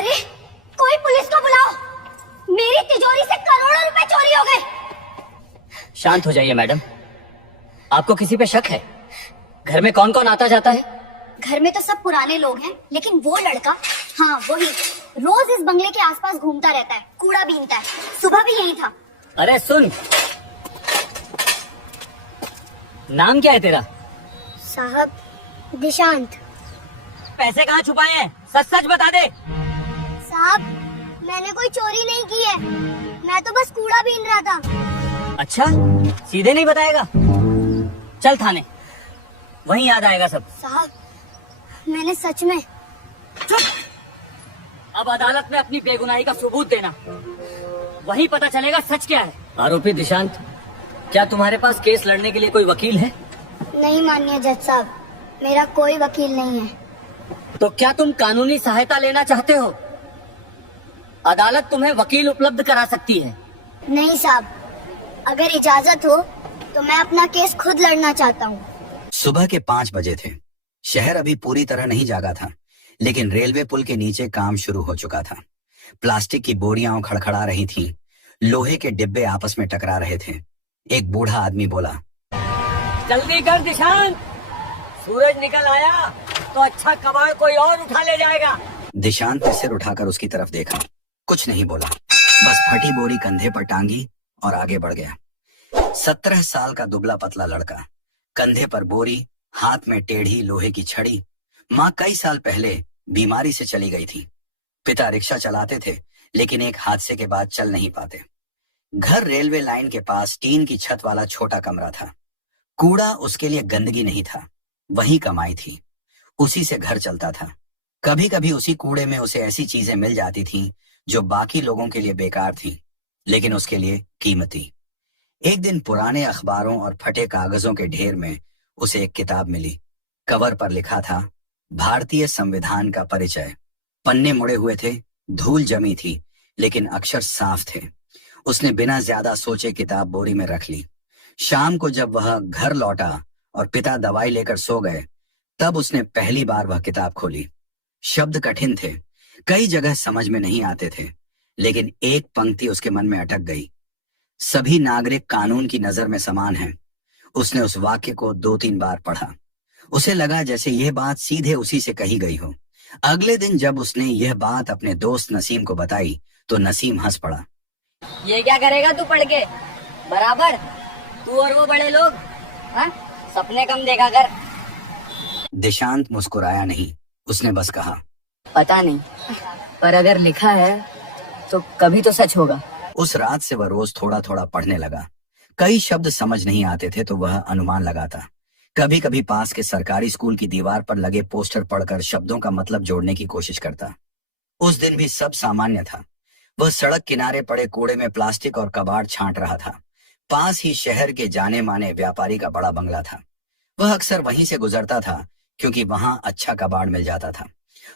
अरे कोई पुलिस को बुलाओ, मेरी तिजोरी से करोड़ों रुपए चोरी हो गए। शांत हो जाइए मैडम, आपको किसी पे शक है? घर में कौन कौन आता जाता है? घर में तो सब पुराने लोग हैं, लेकिन वो लड़का, हाँ वही, रोज इस बंगले के आसपास घूमता रहता है, कूड़ा बीनता है। सुबह भी यही था। अरे सुन, नाम क्या है तेरा? साहब दिशांत। पैसे कहाँ छुपाए हैं? सच सच बता दे। साहब मैंने कोई चोरी नहीं की है, मैं तो बस कूड़ा बीन रहा था। अच्छा, सीधे नहीं बताएगा? चल थाने, वहीं याद आएगा सब। साहब मैंने सच में। चुप! अब अदालत में अपनी बेगुनाही का सबूत देना, वहीं पता चलेगा सच क्या है। आरोपी दिशांत, क्या तुम्हारे पास केस लड़ने के लिए कोई वकील है? नहीं माननीय जज साहब, मेरा कोई वकील नहीं है। तो क्या तुम कानूनी सहायता लेना चाहते हो? अदालत तुम्हें वकील उपलब्ध करा सकती है। नहीं साहब, अगर इजाजत हो तो मैं अपना केस खुद लड़ना चाहता हूँ। सुबह के 5 बजे थे। शहर अभी पूरी तरह नहीं जागा था, लेकिन रेलवे पुल के नीचे काम शुरू हो चुका था। प्लास्टिक की बोरियां खड़खड़ा रही थीं, लोहे के डिब्बे आपस में टकरा रहे थे। एक बूढ़ा आदमी बोला, जल्दी कर दिशांत, सूरज निकल आया तो अच्छा कबाड़ कोई और उठा ले जाएगा। दिशांत ने सिर उठाकर उसकी तरफ देखा, कुछ नहीं बोला, बस फटी बोरी कंधे पर टांगी और आगे बढ़ गया। 17 साल का दुबला पतला लड़का, कंधे पर बोरी, हाथ में टेढ़ी लोहे की छड़ी। माँ कई साल पहले बीमारी से चली गई थी। पिता रिक्शा चलाते थे, लेकिन एक हादसे के बाद चल नहीं पाते। घर रेलवे लाइन के पास टीन की छत वाला छोटा कमरा था। कूड़ा उसके लिए गंदगी नहीं था, वही कमाई थी, उसी से घर चलता था। कभी कभी उसी कूड़े में उसे ऐसी चीजें मिल जाती थीं जो बाकी लोगों के लिए बेकार थीं, लेकिन उसके लिए कीमती। एक दिन पुराने अखबारों और फटे कागजों के ढेर में उसे एक किताब मिली। कवर पर लिखा था, भारतीय संविधान का परिचय। पन्ने मुड़े हुए थे, धूल जमी थी, लेकिन अक्षर साफ थे। उसने बिना ज्यादा सोचे किताब बोरी में रख ली। शाम को जब वह घर लौटा और पिता दवाई लेकर सो गए, तब उसने पहली बार वह किताब खोली। शब्द कठिन थे, कई जगह समझ में नहीं आते थे, लेकिन एक पंक्ति उसके मन में अटक गई, सभी नागरिक कानून की नजर में समान हैं। उसने उस वाक्य को 2-3 बार पढ़ा। उसे लगा जैसे यह बात सीधे उसी से कही गई हो। अगले दिन जब उसने यह बात अपने दोस्त नसीम को बताई, तो नसीम हंस पड़ा। ये क्या करेगा तू पढ़ के? बराबर तू और वो बड़े लोग, हाँ? सपने कम देखा कर। दिशांत मुस्कुराया नहीं, उसने बस कहा, पता नहीं, पर अगर लिखा है तो कभी तो सच होगा। उस रात से वह रोज थोड़ा थोड़ा पढ़ने लगा। कई शब्द समझ नहीं आते थे तो वह अनुमान लगाता। कभी कभी पास के सरकारी स्कूल की दीवार पर लगे पोस्टर पढ़कर शब्दों का मतलब जोड़ने की कोशिश करता। उस दिन भी सब सामान्य था। वह सड़क किनारे पड़े कूड़े में प्लास्टिक और कबाड़ छांट रहा था। पास ही शहर के जाने माने व्यापारी का बड़ा बंगला था। वह अक्सर वहीं से गुजरता था, क्योंकि वहां अच्छा कबाड़ मिल जाता था।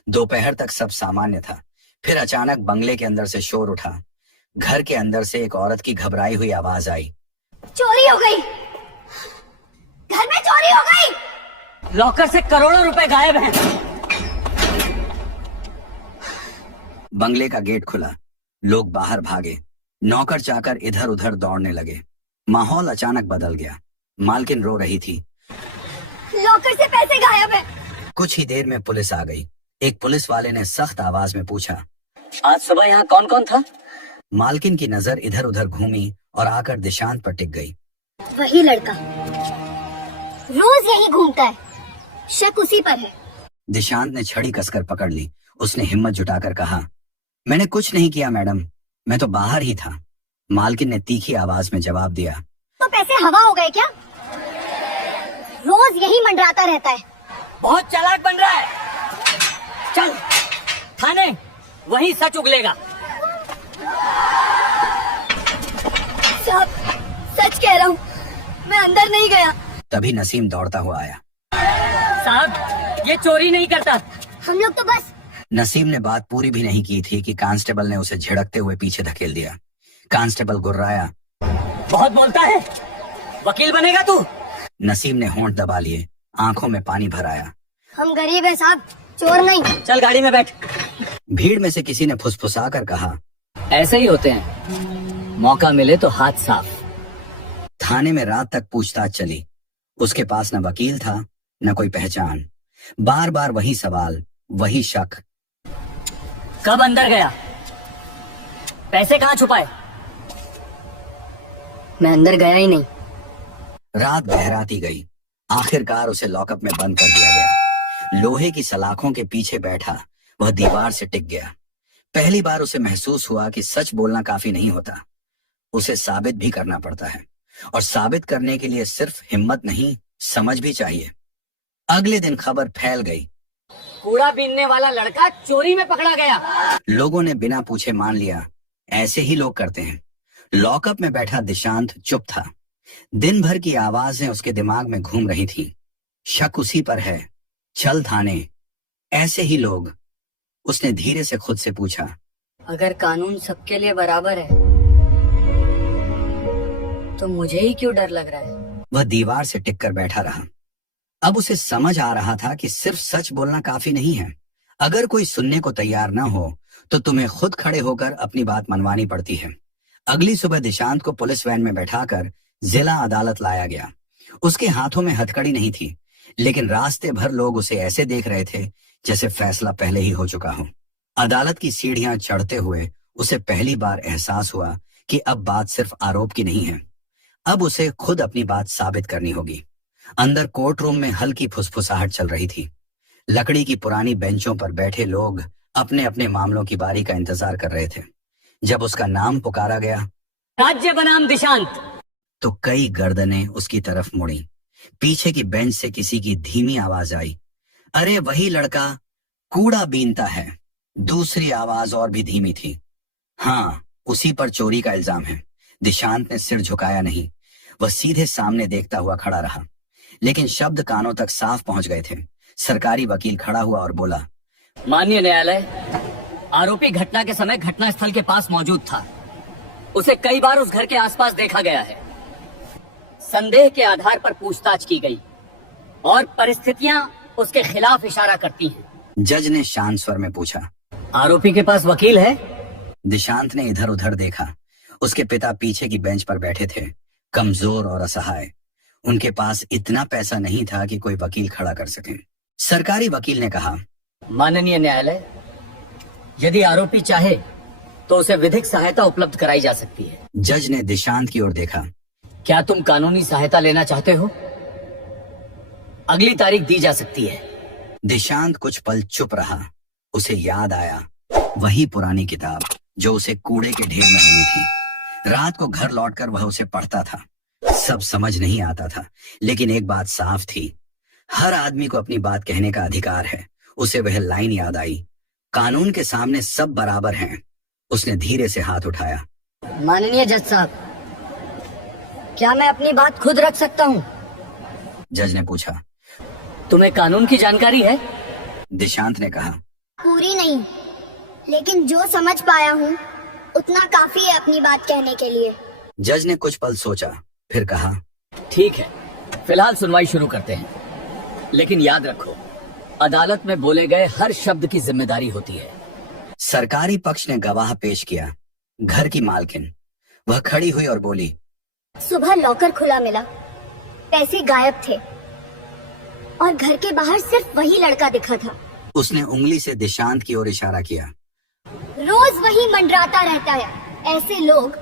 दोपहर तक सब सामान्य था। फिर अचानक बंगले के अंदर से शोर उठा। घर के अंदर से एक औरत की घबराई हुई आवाज आई, चोरी हो गई, घर में चोरी हो गई। लॉकर से करोड़ों रुपए गायब हैं। बंगले का गेट खुला, लोग बाहर भागे, नौकर चाकर इधर उधर दौड़ने लगे। माहौल अचानक बदल गया। मालकिन रो रही थी, लॉकर से पैसे गायब है। कुछ ही देर में पुलिस आ गई। एक पुलिस वाले ने सख्त आवाज में पूछा, आज सुबह यहाँ कौन कौन था? मालकिन की नजर इधर उधर घूमी और आकर दिशांत पर टिक गई। वही लड़का रोज यही घूमता है, शक उसी पर है। दिशांत ने छड़ी कसकर पकड़ ली। उसने हिम्मत जुटाकर कहा, मैंने कुछ नहीं किया मैडम, मैं तो बाहर ही था। मालकिन ने तीखी आवाज में जवाब दिया, तो पैसे हवा हो गए क्या? रोज यही मंडराता रहता है। बहुत चालाक बन रहा है। चल थाने, वहीं सच उगलेगा। साहब सच कह रहा हूँ, मैं अंदर नहीं गया। तभी नसीम दौड़ता हुआ आया। साहब ये चोरी नहीं करता। हम लोग तो बस। नसीम ने बात पूरी भी नहीं की थी कि कांस्टेबल ने उसे झिड़कते हुए पीछे धकेल दिया। कांस्टेबल गुर्राया, बहुत बोलता है, वकील बनेगा तू? नसीम ने होंठ दबा लिए, आंखों में पानी भर आया। हम गरीब हैं साहब, चोर नहीं। चल गाड़ी में बैठ। भीड़ में से किसी ने फुसफुसा कर कहा, ऐसे ही होते हैं, मौका मिले तो हाथ साफ। थाने में रात तक पूछताछ चली। उसके पास न वकील था न कोई पहचान। बार बार वही सवाल, वही शक। कब अंदर गया? पैसे कहाँ छुपाए? मैं अंदर गया ही नहीं। रात गहराती गई। आखिरकार उसे लॉकअप में बंद कर दिया गया। लोहे की सलाखों के पीछे बैठा वह दीवार से टिक गया। पहली बार उसे महसूस हुआ कि सच बोलना काफी नहीं होता, उसे साबित भी करना पड़ता है। और साबित करने के लिए सिर्फ हिम्मत नहीं, समझ भी चाहिए। अगले दिन खबर फैल गई, कूड़ा बीनने वाला लड़का चोरी में पकड़ा गया। लोगों ने बिना पूछे मान लिया। ऐसे ही लोग करते हैं। लॉकअप में बैठा दिशांत चुप था। दिन भर की आवाजें उसके दिमाग में घूम रही थी। शक उसी पर है, चल थाने। ऐसे ही लोग। उसने धीरे से खुद से पूछा, अगर कानून सबके लिए बराबर है तो मुझे ही क्यों डर लग रहा है? वह दीवार से टिक कर बैठा रहा। अब उसे समझ आ रहा था कि सिर्फ सच बोलना काफी नहीं है। अगर कोई सुनने को तैयार न हो तो तुम्हें खुद खड़े होकर अपनी बात मनवानी पड़ती है। अगली सुबह दिशांत को पुलिस वैन में बैठाकर जिला अदालत लाया गया। उसके हाथों में हथकड़ी नहीं थी, लेकिन रास्ते भर लोग उसे ऐसे देख रहे थे जैसे फैसला पहले ही हो चुका हो। अदालत की सीढ़ियां चढ़ते हुए उसे पहली बार एहसास हुआ कि अब बात सिर्फ आरोप की नहीं है, अब उसे खुद अपनी बात साबित करनी होगी। अंदर कोर्ट रूम में हल्की फुसफुसाहट चल रही थी। लकड़ी की पुरानी बेंचों पर बैठे लोग अपने अपने मामलों की बारी का इंतजार कर रहे थे। जब उसका नाम पुकारा गया, राज्य बनाम दिशांत, तो कई गर्दनें उसकी तरफ मुड़ी। पीछे की बेंच से किसी की धीमी आवाज आई, अरे वही लड़का कूड़ा बीनता है। दूसरी आवाज और भी धीमी थी, हाँ उसी पर चोरी का इल्जाम है। दिशांत ने सिर झुकाया नहीं, वह सीधे सामने देखता हुआ खड़ा रहा। लेकिन शब्द कानों तक साफ पहुंच गए थे। सरकारी वकील खड़ा हुआ और बोला, माननीय न्यायालय, आरोपी घटना के समय घटना स्थल के पास मौजूद था। उसे कई बार उस घर के आसपास देखा गया है। संदेह के आधार पर पूछताछ की गई और परिस्थितियां उसके खिलाफ इशारा करती हैं। जज ने शांत स्वर में पूछा, आरोपी के पास वकील है? दिशांत ने इधर उधर देखा। उसके पिता पीछे की बेंच पर बैठे थे, कमजोर और असहाय। उनके पास इतना पैसा नहीं था कि कोई वकील खड़ा कर सके। सरकारी वकील ने कहा, माननीय न्यायालय, यदि आरोपी चाहे तो उसे विधिक सहायता उपलब्ध कराई जा सकती है। जज ने दिशांत की ओर देखा, क्या तुम कानूनी सहायता लेना चाहते हो? अगली तारीख दी जा सकती है। दिशांत कुछ पल चुप रहा। उसे याद आया वही पुरानी किताब जो उसे कूड़े के ढेर में मिली थी। रात को घर लौटकर वह उसे पढ़ता था। सब समझ नहीं आता था, लेकिन एक बात साफ थी, हर आदमी को अपनी बात कहने का अधिकार है। उसे वह लाइन याद आई, कानून के सामने सब बराबर हैं। उसने धीरे से हाथ उठाया। माननीय जज साहब, क्या मैं अपनी बात खुद रख सकता हूँ? जज ने पूछा। तुम्हें कानून की जानकारी है? दिशांत ने कहा, पूरी नहीं, लेकिन जो समझ पाया हूँ उतना काफी है अपनी बात कहने के लिए। जज ने कुछ पल सोचा, फिर कहा, ठीक है, फिलहाल सुनवाई शुरू करते हैं। लेकिन याद रखो, अदालत में बोले गए हर शब्द की जिम्मेदारी होती है। सरकारी पक्ष ने गवाह पेश किया, घर की मालकिन। वह खड़ी हुई और बोली, सुबह लॉकर खुला मिला, पैसे गायब थे और घर के बाहर सिर्फ वही लड़का दिखा था। उसने उंगली से दिशांत की ओर इशारा किया। रोज वही मंडराता रहता है। ऐसे लोग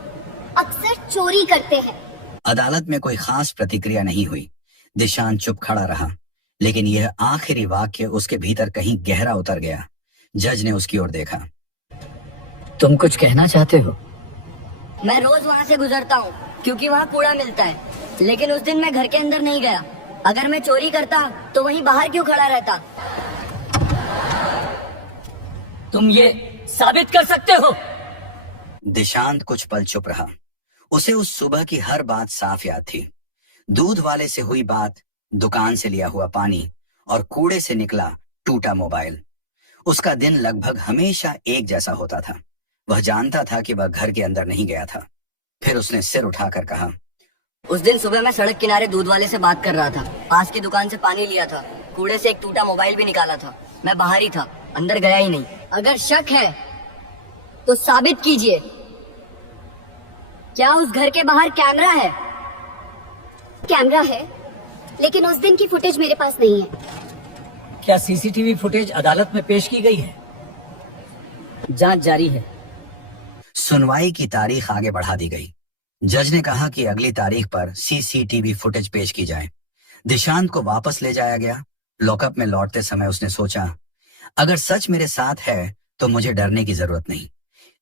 अक्सर चोरी करते हैं। अदालत में कोई खास प्रतिक्रिया नहीं हुई। दिशांत चुप खड़ा रहा, लेकिन यह आखिरी वाक्य उसके भीतर कहीं गहरा उतर गया। जज ने उसकी ओर देखा। तुम कुछ कहना चाहते हो? मैं रोज वहाँ से गुजरता हूँ क्योंकि वहाँ कूड़ा मिलता है, लेकिन उस दिन मैं घर के अंदर नहीं गया। अगर मैं चोरी करता तो वहीं बाहर क्यों खड़ा रहता? तुम ये साबित कर सकते हो? दिशांत कुछ पल चुप रहा। उसे उस सुबह की हर बात साफ याद थी। दूध वाले से हुई बात, दुकान से लिया हुआ पानी और कूड़े से निकला टूटा मोबाइल। उसका दिन लगभग हमेशा एक जैसा होता था। वह जानता था कि वह घर के अंदर नहीं गया था। फिर उसने सिर उठाकर कहा, उस दिन सुबह मैं सड़क किनारे दूध वाले से बात कर रहा था। पास की दुकान से पानी लिया था, कूड़े से एक टूटा मोबाइल भी निकाला था। मैं बाहर ही था। अंदर गया ही नहीं। अगर शक है तो साबित कीजिए। क्या उस घर के बाहर कैमरा है? कैमरा है, लेकिन उस दिन की फुटेज मेरे पास नहीं है। क्या सीसीटीवी फुटेज अदालत में पेश की गई है? जांच जारी है। सुनवाई की तारीख आगे बढ़ा दी गई। जज ने कहा कि अगली तारीख पर सीसीटीवी फुटेज पेश की जाए। दिशांत को वापस ले जाया गया। लॉकअप में लौटते समय उसने सोचा, अगर सच मेरे साथ है तो मुझे डरने की जरूरत नहीं।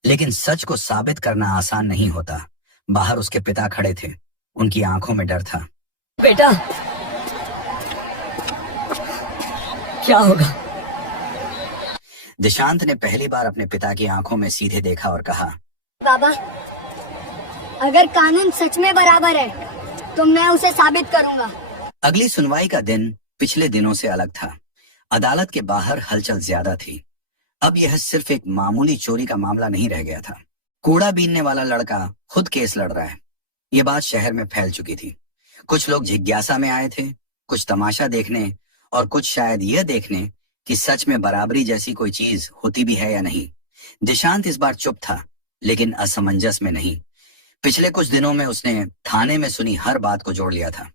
लेकिन सच को साबित करना आसान नहीं होता। बाहर उसके पिता खड़े थे। उनकी आंखों में डर था। बेटा, क्या होगा? दिशांत ने पहली बार अपने पिता की आंखों में सीधे देखा और कहा, बाबा, अगर कानून सच में बराबर है तो मैं उसे साबित करूंगा। अगली सुनवाई का दिन पिछले दिनों से अलग था। अदालत के बाहर हलचल ज्यादा थी। अब यह सिर्फ एक मामूली चोरी का मामला नहीं रह गया था। कूड़ा बीनने वाला लड़का खुद केस लड़ रहा है। ये बात शहर में फैल चुकी थी। कुछ लोग जिज्ञासा में आए थे, कुछ तमाशा देखने और कुछ शायद यह देखने कि सच में बराबरी जैसी कोई चीज होती भी है या नहीं। दिशांत इस बार चुप था, लेकिन असमंजस में नहीं। पिछले कुछ दिनों में उसने थाने में सुनी हर बात को जोड़ लिया था।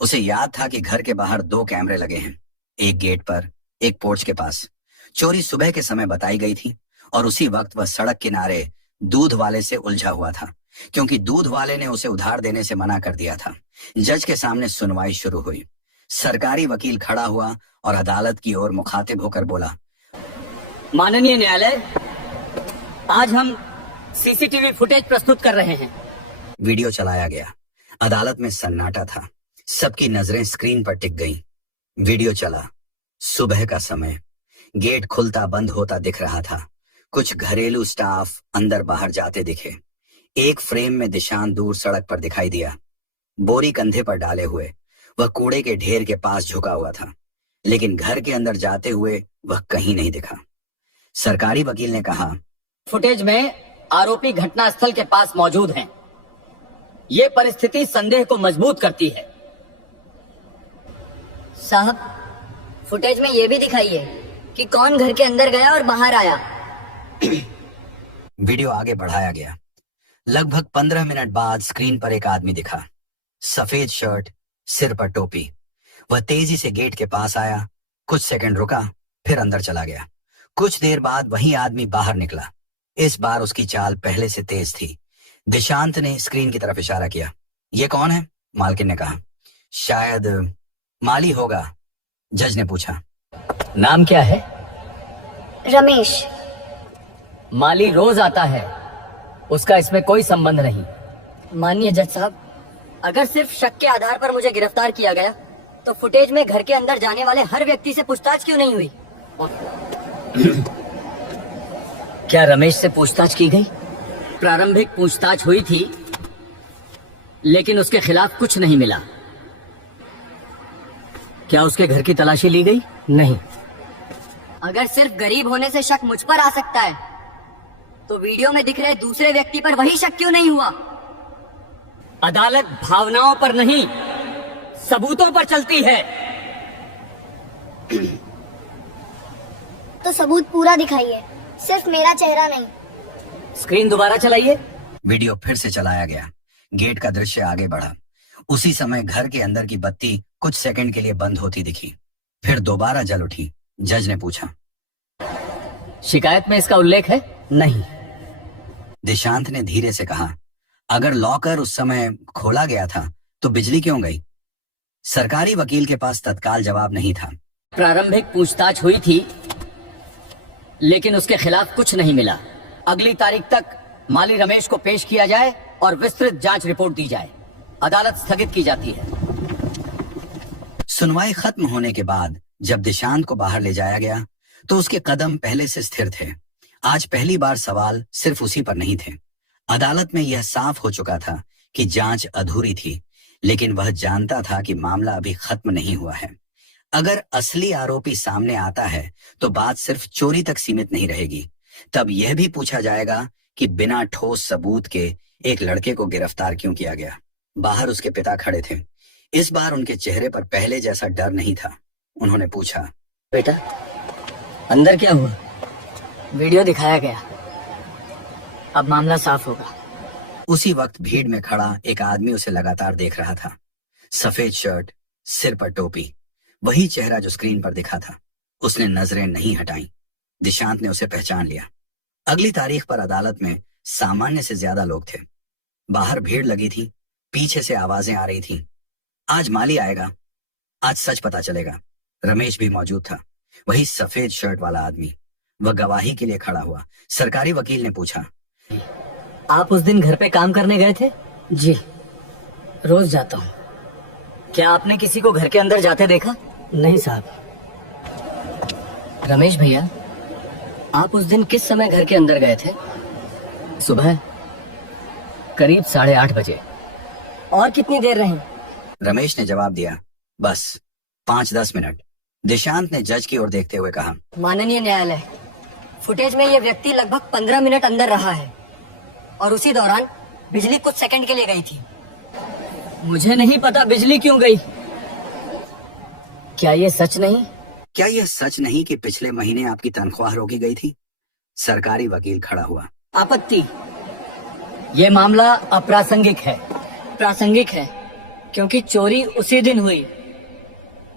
उसे याद था कि घर के बाहर 2 कैमरे लगे हैं, एक गेट पर, एक पोर्च के पास। चोरी सुबह के समय बताई गई थी और उसी वक्त वह सड़क किनारे दूध वाले से उलझा हुआ था, क्योंकि दूध वाले ने उसे उधार देने से मना कर दिया था। जज के सामने सुनवाई शुरू हुई। सरकारी वकील खड़ा हुआ और अदालत की ओर मुखातिब होकर बोला, माननीय न्यायालय, आज हम सीसीटीवी फुटेज प्रस्तुत कर रहे हैं। वीडियो चलाया गया। अदालत में सन्नाटा था। सबकी नजरें स्क्रीन पर टिक गईं। वीडियो चला। सुबह का समय। गेट खुलता बंद होता दिख रहा था। कुछ घरेलू स्टाफ अंदर बाहर जाते दिखे। एक फ्रेम में दिशांत दूर सड़क पर दिखाई दिया, बोरी कंधे पर डाले हुए। वह कूड़े के ढेर के पास झुका हुआ था, लेकिन घर के अंदर जाते हुए वह कहीं नहीं दिखा। सरकारी वकील ने कहा, फुटेज में आरोपी घटनास्थल के पास मौजूद हैं। ये परिस्थिति संदेह को मजबूत करती है। साहब, फुटेज में ये भी दिखाइए कि कौन घर के अंदर गया और बाहर आया। वीडियो आगे बढ़ाया गया। लगभग 15 मिनट बाद स्क्रीन पर एक आदमी दिखा। सफेद शर्ट, सिर पर टोपी। वह तेजी से गेट के पास आया, कुछ सेकंड रुका, फिर अंदर चला गया। कुछ देर बाद वही आदमी बाहर निकला। इस बार उसकी चाल पहले से तेज थी। दिशांत ने स्क्रीन की तरफ इशारा किया। ये कौन है? मालकिन ने कहा। शायद माली होगा, जज ने पूछा। नाम क्या है? रमेश। माली रोज आता है, उसका इसमें कोई संबंध नहीं। माननीय जज साहब, अगर सिर्फ शक के आधार पर मुझे गिरफ्तार किया गया तो फुटेज में घर के अंदर जाने वाले हर व्यक्ति से पूछताछ क्यों नहीं हुई? क्या रमेश से पूछताछ की गई? प्रारंभिक पूछताछ हुई थी, लेकिन उसके खिलाफ कुछ नहीं मिला। क्या उसके घर की तलाशी ली गई? नहीं। अगर सिर्फ गरीब होने से शक मुझ पर आ सकता है तो वीडियो में दिख रहे दूसरे व्यक्ति पर वही शक क्यों नहीं हुआ? अदालत भावनाओं पर नहीं, सबूतों पर चलती है। तो सबूत पूरा दिखाइए, सिर्फ मेरा चेहरा नहीं। स्क्रीन दोबारा चलाइए। वीडियो फिर से चलाया गया। गेट का दृश्य आगे बढ़ा। उसी समय घर के अंदर की बत्ती कुछ सेकंड के लिए बंद होती दिखी, फिर दोबारा जल उठी। जज ने पूछा, शिकायत में इसका उल्लेख है? नहीं। दिशांत ने धीरे से कहा, अगर लॉकर उस समय खोला गया था तो बिजली क्यों गई? सरकारी वकील के पास तत्काल जवाब नहीं था। प्रारंभिक पूछताछ हुई थी, लेकिन उसके खिलाफ कुछ नहीं मिला। अगली तारीख तक माली रमेश को पेश किया जाए और विस्तृत जांच रिपोर्ट दी जाए। अदालत स्थगित की जाती है। सुनवाई खत्म होने के बाद जब दिशांत को बाहर ले जाया गया तो उसके कदम पहले से स्थिर थे। आज पहली बार सवाल सिर्फ उसी पर नहीं थे। अदालत में यह साफ हो चुका था कि जांच अधूरी थी, लेकिन वह जानता था कि मामला अभी खत्म नहीं हुआ है। अगर असली आरोपी सामने आता है तो बात सिर्फ चोरी तक सीमित नहीं रहेगी। तब यह भी पूछा जाएगा कि बिना ठोस सबूत के एक लड़के को गिरफ्तार क्यों किया गया। बाहर उसके पिता खड़े थे। इस बार उनके चेहरे पर पहले जैसा डर नहीं था। उन्होंने पूछा, बेटा, अंदर क्या हुआ? वीडियो दिखाया गया, अब मामला साफ होगा। उसी वक्त भीड़ में खड़ा एक आदमी उसे लगातार देख रहा था। सफेद शर्ट, सिर पर टोपी, वही चेहरा जो स्क्रीन पर दिखा था। उसने नजरें नहीं हटाई। दिशांत ने उसे पहचान लिया। अगली तारीख पर अदालत में सामान्य से ज्यादा लोग थे। बाहर भीड़ लगी थी, पीछे से आवाजें आ रही थीं। आज माली आएगा, आज सच पता चलेगा। रमेश भी मौजूद था, वही सफेद शर्ट वाला आदमी। वह गवाही के लिए खड़ा हुआ। सरकारी वकील ने पूछा, आप उस दिन घर पे काम करने गए थे? जी, रोज जाता हूँ। क्या आपने किसी को घर के अंदर जाते देखा? नहीं साहब। रमेश भैया, आप उस दिन किस समय घर के अंदर गए थे? सुबह करीब 8:30 बजे। और कितनी देर रहे? रमेश ने जवाब दिया, बस 5-10 मिनट। दिशांत ने जज की ओर देखते हुए कहा, माननीय न्यायालय, फुटेज में ये व्यक्ति लगभग 15 मिनट अंदर रहा है और उसी दौरान बिजली कुछ सेकंड के लिए गई थी। मुझे नहीं पता बिजली क्यों गई। क्या ये सच नहीं? क्या यह सच नहीं कि पिछले महीने आपकी तनख्वाह रोकी गई थी? सरकारी वकील खड़ा हुआ। आपत्ति, ये मामला अप्रासंगिक है। प्रासंगिक है क्योंकि चोरी उसी दिन हुई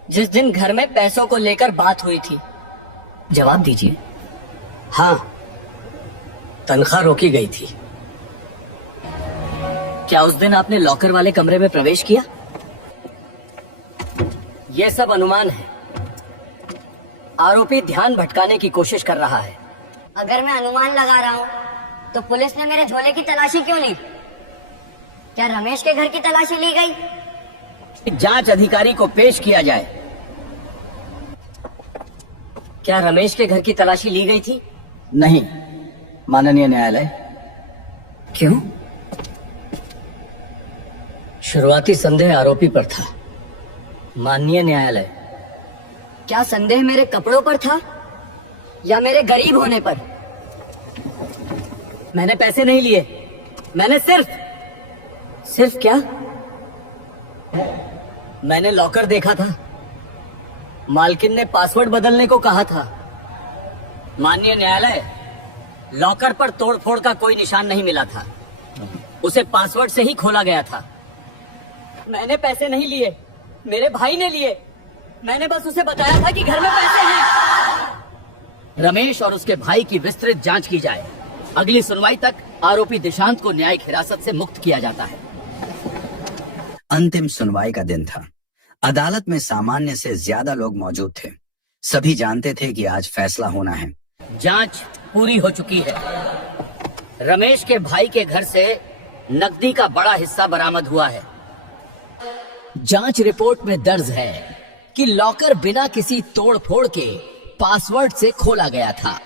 जिस दिन घर में पैसों को लेकर बात हुई थी। जवाब दीजिए। हाँ, तनख्वाह रोकी गई थी। क्या उस दिन आपने लॉकर वाले कमरे में प्रवेश किया? यह सब अनुमान है। आरोपी ध्यान भटकाने की कोशिश कर रहा है। अगर मैं अनुमान लगा रहा हूँ तो पुलिस ने मेरे झोले की तलाशी क्यों ली? क्या रमेश के घर की तलाशी ली गई? जांच अधिकारी को पेश किया जाए। क्या रमेश के घर की तलाशी ली गई थी? नहीं, माननीय न्यायालय। क्यों? शुरुआती संदेह आरोपी पर था। माननीय न्यायालय, क्या संदेह मेरे कपड़ों पर था या मेरे गरीब होने पर? मैंने पैसे नहीं लिए। मैंने सिर्फ क्या? मैंने लॉकर देखा था। मालकिन ने पासवर्ड बदलने को कहा था। माननीय न्यायालय, लॉकर पर तोड़फोड़ का कोई निशान नहीं मिला था। उसे पासवर्ड से ही खोला गया था। मैंने पैसे नहीं लिए, मेरे भाई ने लिए। मैंने बस उसे बताया था कि घर में पैसे हैं। रमेश और उसके भाई की विस्तृत जांच की जाए। अगली सुनवाई तक आरोपी दिशांत को न्यायिक हिरासत से मुक्त किया जाता है। अंतिम सुनवाई का दिन था। अदालत में सामान्य से ज्यादा लोग मौजूद थे। सभी जानते थे कि आज फैसला होना है। जांच पूरी हो चुकी है। रमेश के भाई के घर से नकदी का बड़ा हिस्सा बरामद हुआ है। जांच रिपोर्ट में दर्ज है कि लॉकर बिना किसी तोड़फोड़ के पासवर्ड से खोला गया था।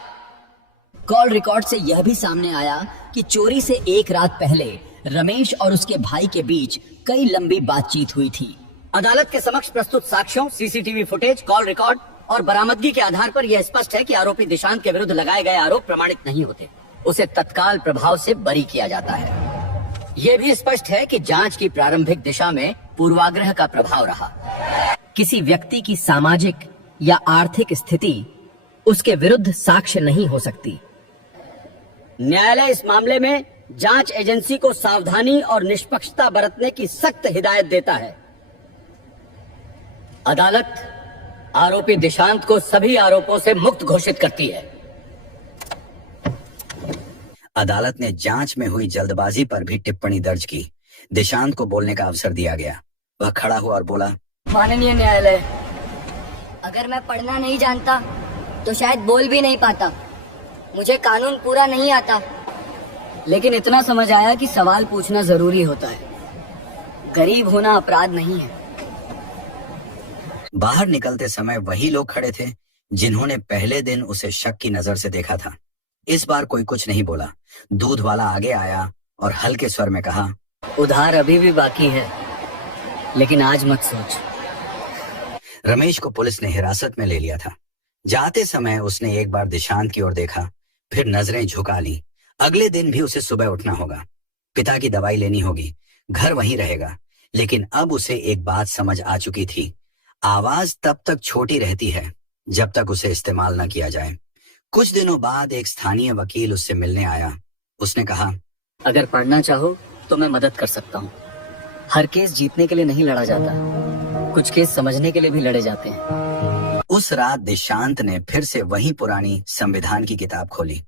कॉल रिकॉर्ड से यह भी सामने आया कि चोरी से एक रात पहले रमेश और उसके भाई के बीच कई लंबी बातचीत हुई थी। अदालत के समक्ष प्रस्तुत साक्ष्यों, सीसीटीवी फुटेज, कॉल रिकॉर्ड और बरामदगी के आधार पर यह स्पष्ट है कि आरोपी दिशांत के विरुद्ध लगाए गए आरोप प्रमाणित नहीं होते। उसे तत्काल प्रभाव से बरी किया जाता है। यह भी स्पष्ट है कि जांच की प्रारंभिक दिशा में पूर्वाग्रह का प्रभाव रहा। किसी व्यक्ति की सामाजिक या आर्थिक स्थिति उसके विरुद्ध साक्ष्य नहीं हो सकती। न्यायालय इस मामले में जांच एजेंसी को सावधानी और निष्पक्षता बरतने की सख्त हिदायत देता है। अदालत आरोपी दिशांत को सभी आरोपों से मुक्त घोषित करती है। अदालत ने जांच में हुई जल्दबाजी पर भी टिप्पणी दर्ज की। दिशांत को बोलने का अवसर दिया गया। वह खड़ा हुआ और बोला, माननीय न्यायालय, अगर मैं पढ़ना नहीं जानता तो शायद बोल भी नहीं पाता। मुझे कानून पूरा नहीं आता, लेकिन इतना समझ आया कि सवाल पूछना जरूरी होता है। गरीब होना अपराध नहीं है। बाहर निकलते समय वही लोग खड़े थे जिन्होंने पहले दिन उसे शक की नजर से देखा था। इस बार कोई कुछ नहीं बोला। दूध वाला आगे आया और हल्के स्वर में कहा, उधार अभी भी बाकी है, लेकिन आज मत सोच। रमेश को पुलिस ने हिरासत में ले लिया था। जाते समय उसने एक बार दिशांत की ओर देखा, फिर नजरें झुका ली। अगले दिन भी उसे सुबह उठना होगा, पिता की दवाई लेनी होगी, घर वहीं रहेगा। लेकिन अब उसे एक बात समझ आ चुकी थी। आवाज तब तक छोटी रहती है जब तक उसे इस्तेमाल न किया जाए। कुछ दिनों बाद एक स्थानीय वकील उससे मिलने आया। उसने कहा, अगर पढ़ना चाहो तो मैं मदद कर सकता हूँ। हर केस जीतने के लिए नहीं लड़ा जाता, कुछ केस समझने के लिए भी लड़े जाते हैं। उस रात दिशांत ने फिर से वही पुरानी संविधान की किताब खोली।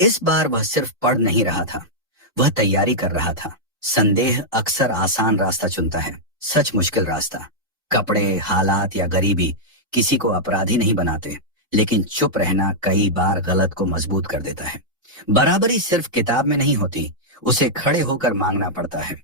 इस बार वह सिर्फ पढ़ नहीं रहा था, वह तैयारी कर रहा था। संदेह अक्सर आसान रास्ता चुनता है, सच मुश्किल रास्ता। कपड़े, हालात या गरीबी किसी को अपराधी नहीं बनाते, लेकिन चुप रहना कई बार गलत को मजबूत कर देता है। बराबरी सिर्फ किताब में नहीं होती, उसे खड़े होकर मांगना पड़ता है।